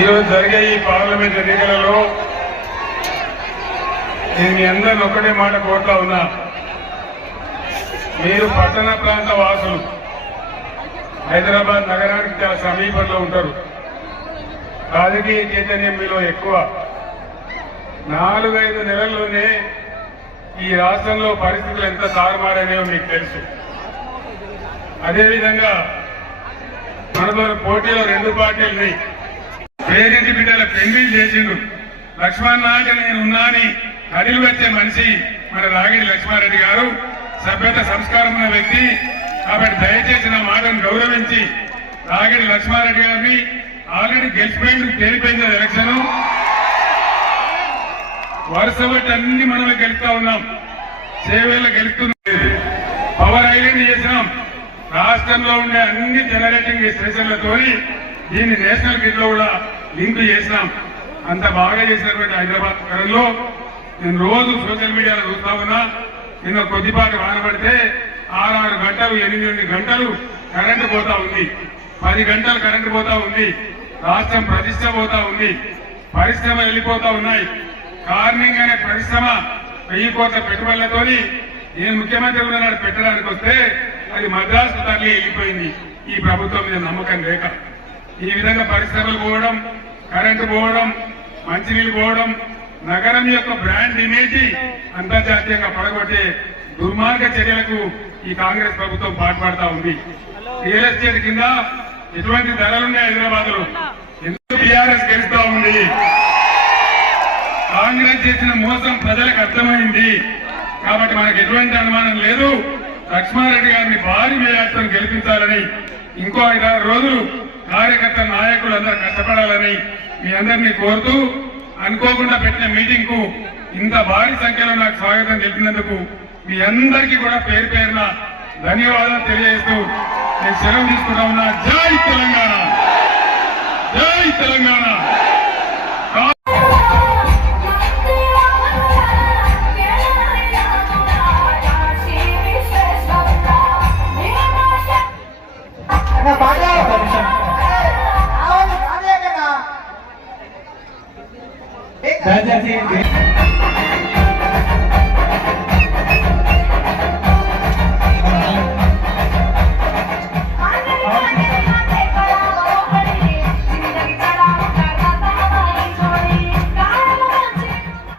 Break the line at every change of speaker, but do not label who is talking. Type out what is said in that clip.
ఈరోజు జరిగే ఈ పార్లమెంట్ ఎన్నికలలో నేను మీ అందరిని ఒక్కటే మాట కోరుతా ఉన్నా. మీరు పట్టణ ప్రాంత వాసులు. హైదరాబాద్ నగరానికి చాలా సమీపంలో ఉంటారు. రాజకీయ చైతన్యం మీలో ఎక్కువ. నాలుగైదు నెలల్లోనే ఈ రాష్ట్రంలో పరిస్థితులు ఎంత తారుమారనేవో మీకు తెలుసు. అదేవిధంగా మనతో పోటీలో రెండు పార్టీలని పేరింటి బిడ్డల పెళ్ళి చేసిండు లక్ష్మణ్ నాయక్ నేను ఉన్నాని కడిలు వచ్చే మనిషి మన రాగిడి లక్ష్మారెడ్డి గారు. సభ్యత సంస్కారం ఉన్న వ్యక్తి. కాబట్టి దయచేసి నా మాటను గౌరవించి రాగిడి లక్ష్మారెడ్డి గారిని ఆల్రెడీ గెలిచిపోయింది తేలిపోయింది ఎలక్షన్. వరుస బట్టి అన్ని మనమే గెలుస్తా ఉన్నాం. సేవేళ్ళ గెలుస్తుంది పవర్ ఐలాండ్ చేసినాం. రాష్ట్రంలో ఉండే అన్ని జనరేటింగ్ స్టేషన్లతో దీన్ని నేషనల్ గ్రిడ్లో కూడా లింక్ చేసినాం. అంత బాగా చేసినటువంటి హైదరాబాద్ నగరంలో నేను రోజు సోషల్ మీడియాలో చూస్తా ఉన్నా. నిన్న కొద్దిపాటి వాన పడితే ఆరు గంటలు ఎనిమిది ఎనిమిది గంటలు కరెంటు పోతా ఉంది. పది గంటలు కరెంటు పోతా ఉంది. రాష్ట్రం ప్రతిష్ట పోతా ఉంది. పరిశ్రమ వెళ్ళిపోతా ఉన్నాయి. కార్నింగ్ అనే పరిశ్రమ వెయ్యి కోట్ల పెట్టుబడులతోని నేను ముఖ్యమంత్రి ఉన్నాడు పెట్టడానికి వస్తే అది మద్రాసు తరలి వెళ్ళిపోయింది. ఈ ప్రభుత్వం మీద నమ్మకం లేక. ఈ విధంగా పరిశ్రమలు పోవడం కరెంటు పోవడం మంచినీళ్ళు పోవడం నగరం యొక్క బ్రాండ్ ఇమేజ్ అంతర్జాతీయంగా పడగొట్టే దుర్మార్గ చర్యలకు ఈ కాంగ్రెస్ ప్రభుత్వం పాటుపడతా ఉంది. రియల్ ఎస్టేట్ కింద ఎటువంటి ధరలున్నాయి హైదరాబాద్లో ఎందుకు బీఆర్ఎస్ గెలుస్తా ఉంది? కాంగ్రెస్ చేసిన మోసం ప్రజలకు అర్థమైంది. కాబట్టి మనకు ఎటువంటి అనుమానం లేదు. లక్ష్మారెడ్డి గారిని భారీ మేయార్తో గెలిపించాలని ఇంకో ఐదారు రోజులు కార్యకర్త నాయకులందరూ కష్టపడాలని మీ అందరినీ కోరుతూ అనుకోకుండా పెట్టిన మీటింగ్కు ఇంత భారీ సంఖ్యలో నాకు స్వాగతం తెలిపినందుకు మీ అందరికీ కూడా పేరు పేరున ధన్యవాదాలు తెలియజేస్తూ నేను సెలవు తీసుకుంటా ఉన్నా.
అదే